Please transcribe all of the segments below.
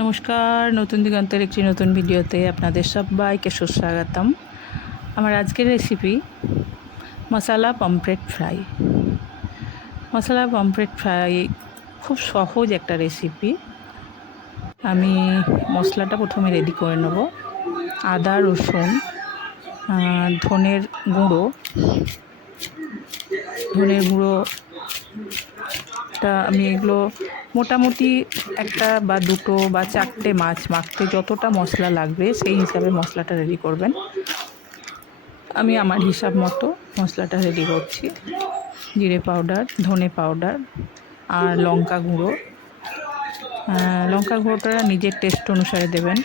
নমস্কার, নতুন দিগন্তের একটি নতুন ভিডিওতে আপনাদের সবাইকে সুস্বাগতম। আমার আজকের রেসিপি মশলা পমফ্রেট ফ্রাই। মশলা পমফ্রেট ফ্রাই খুব সহজ একটা রেসিপি। আমি মশলাটা প্রথমে রেডি করে নেব। আদা, রসুন, ধনের গুঁড়োটা আমি এগুলো মোটামুটি একটা বা দুটো বা চারটে মাছ মাখতে যতটা মশলা লাগবে সেই হিসাবে মশলাটা রেডি করবেন। আমি আমার হিসাব মতো মশলাটা রেডি করছি। জিরে পাউডার, ধনে পাউডার আর লঙ্কা গুঁড়োটা নিজের টেস্ট অনুসারে দেবেন।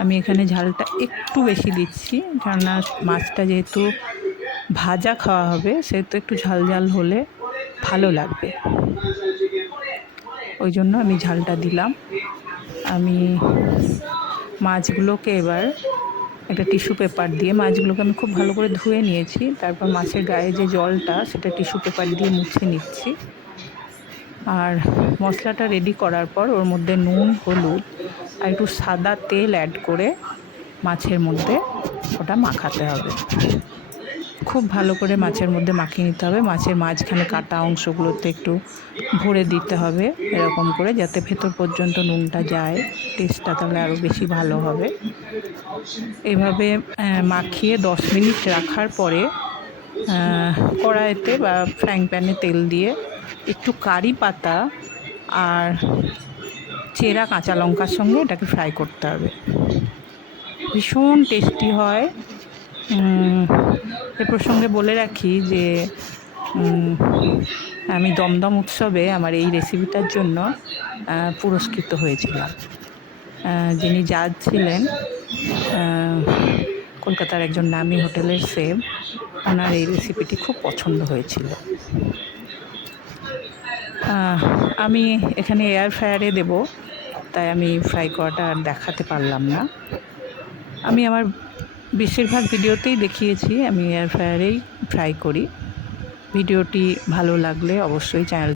আমি এখানে ঝালটা একটু বেশি দিচ্ছি, কেননা মাছটা যেহেতু ভাজা খাওয়া হবে সেহেতু একটু ঝাল ঝাল হলে ভালো লাগবে, ওই জন্য আমি ঝালটা দিলাম। আমি মাছগুলোকে এবার একটা টিস্যু পেপার দিয়ে মাছগুলোকে আমি খুব ভালো করে ধুয়ে নিয়েছি। তারপর মাছের গায়ে যে জলটা সেটা টিস্যু পেপার দিয়ে মুছে নিচ্ছি। আর মশলাটা রেডি করার পর ওর মধ্যে নুন, হলুদ আর একটু সাদা তেল অ্যাড করে মাছের মধ্যে ওটা মাখাতে হবে। খুব ভালো করে মাছের মধ্যে মাখিয়ে নিতে হবে। মাছের মাঝখানে কাটা অংশগুলোতে একটু ভরে দিতে হবে এরকম করে, যাতে ভেতর পর্যন্ত নুনটা যায়, টেস্টটা তাহলে আরও বেশি ভালো হবে। এভাবে মাখিয়ে 10 মিনিট রাখার পরে কড়াইতে বা ফ্রাইং প্যানে তেল দিয়ে একটু কারি পাতা আর চেরা কাঁচা লঙ্কার সঙ্গে এটাকে ফ্রাই করতে হবে। ভীষণ টেস্টি হয়। এ প্রসঙ্গে বলে রাখি যে আমি দমদম উৎসবে আমার এই রেসিপিটার জন্য পুরস্কৃত হয়েছিলাম। যিনি জাজ ছিলেন কলকাতার একজন নামী হোটেলের শেফ, ওনার এই রেসিপিটি খুব পছন্দ হয়েছিল। আমি এখানে এয়ার ফ্রায়ারে দেবো, তাই আমি ফ্রাই করাটা আর দেখাতে পারলাম না। আমি আমার বেশিরভাগ ভিডিওতেই দেখিয়েছি আমি এয়ার ফ্রায়ারেই ফ্রাই করি। ভিডিওটি ভালো লাগলে অবশ্যই চ্যানেল